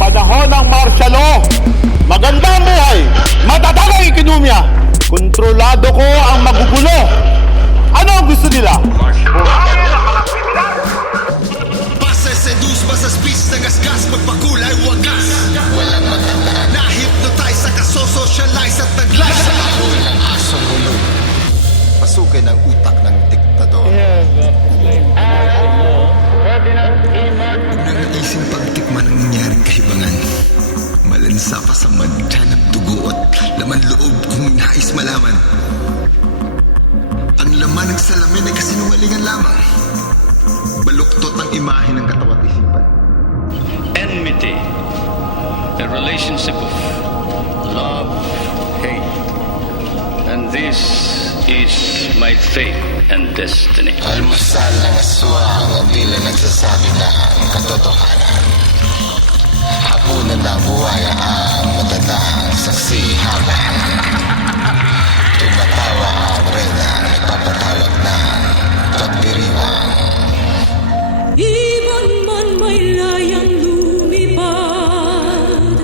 panahon ng martial law, maganda ang buhay, matatag ang ekonomiya, kontrolado ko ang magugulo. Ano ang gusto nila? Basta seduce, basta speech, nagasgas, magpakulay, wagas. Walang matanda, na-hypnotize, saka so-socialize at nag-live sa kahon ng asong hulog. Pasukin ang utak ng diktador. Huwag na naising pagtikman ang nangyaring kahibangan. Malansa pa sa madya ng dugo at laman loob kung nais malaman. Ang laman ng salamin ay kasinungalingan lamang. Baluktot ang imahe ng katawan at isipan. Enmity, a relationship of love, hate. And this is my fate and destiny. Almusal ng aswang ang tila nagsasabi na ang katotohanan. Hapunan ng buhay ang matandang saksi habang tumatawa ang reyna, nagpapatawag na pagdiriwang. Ibon man may layang lumipad,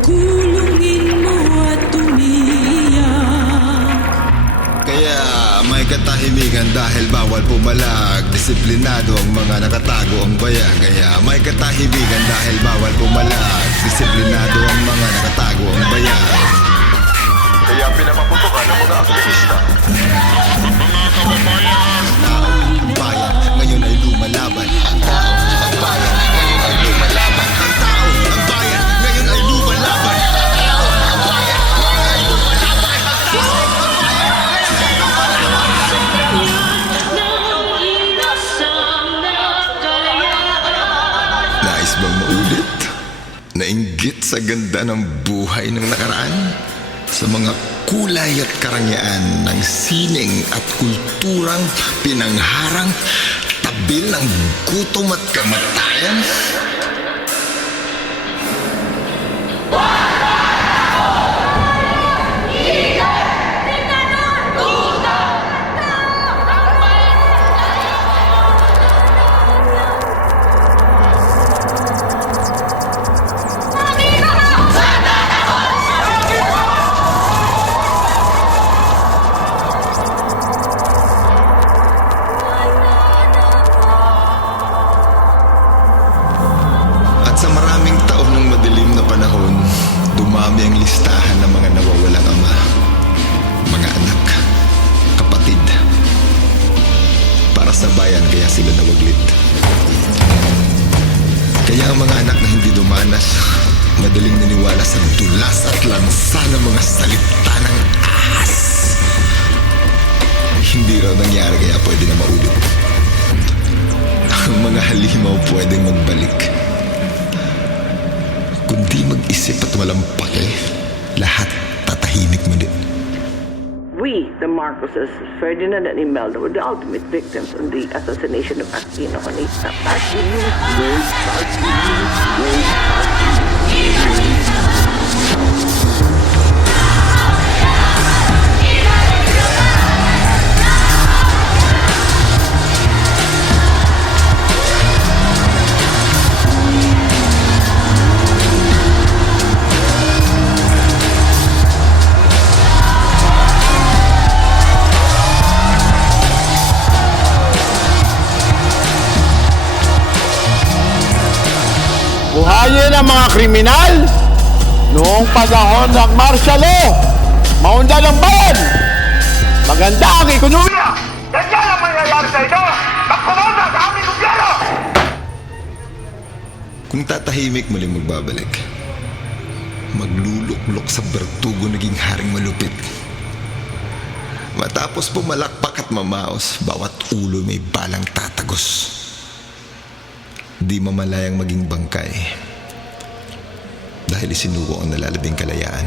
kulungin mo at tumiyak. Kaya may katahimikan dahil bawal pumalag. Disiplinado ang mga nakatago ang bayan. Kaya may katahimikan dahil bawal pumalag. Disiplinado ang mga nakatago ang bayan. Kaya pinapaputukan ng mga aktivista. Mga kababayan! Ang bayan ngayon ay lumalaban. Ang tao, ang bayan ngayon ay lumalaban. Ang tao, ang bayan ngayon ay lumalaban. Ang tao, ang bayan ngayon ay lumalaban. Ang tao, ang bayan ngayon ay lumalaban. Nais bang maulit? Nainggit sa ganda ng buhay ng nakaraan? Sa mga kulay at karangyaan ng sining at kulturang pinangharang, tabil ng gutom at kamatayan? Sa maraming taon ng madilim na panahon, dumami ang listahan ng mga nawawalang ama, mga anak, kapatid. Para sa bayan kaya sila nawaglit. Kaya ang mga anak na hindi dumanas, madaling naniwala sa dulas at lansa ng mga salita ng ahas. Hindi raw nangyari kaya pwede na maulit. Ang mga halimaw pwedeng magbalik. Kundi mag-isip at walang pake, lahat tatahimik muli. We, the Marcoses, Ferdinand and Imelda, were the ultimate victims in the assassination of Aquino Juanita. Buhayin ang mga kriminal noong panahon ng martial law, maunlad ang bayan, maganda ang ekonomiya. Ganyan ang mangyayari sa ito. Magkumanda sa aming gobyerno. Kung tatahimik muling magbabalik, magluluklok sa bertugo naging haring malupit. Matapos pumalakpak at mamaos, bawat ulo may balang tatagos. Di mamalayang maging bangkay dahil isinuko ang nalalabing kalayaan.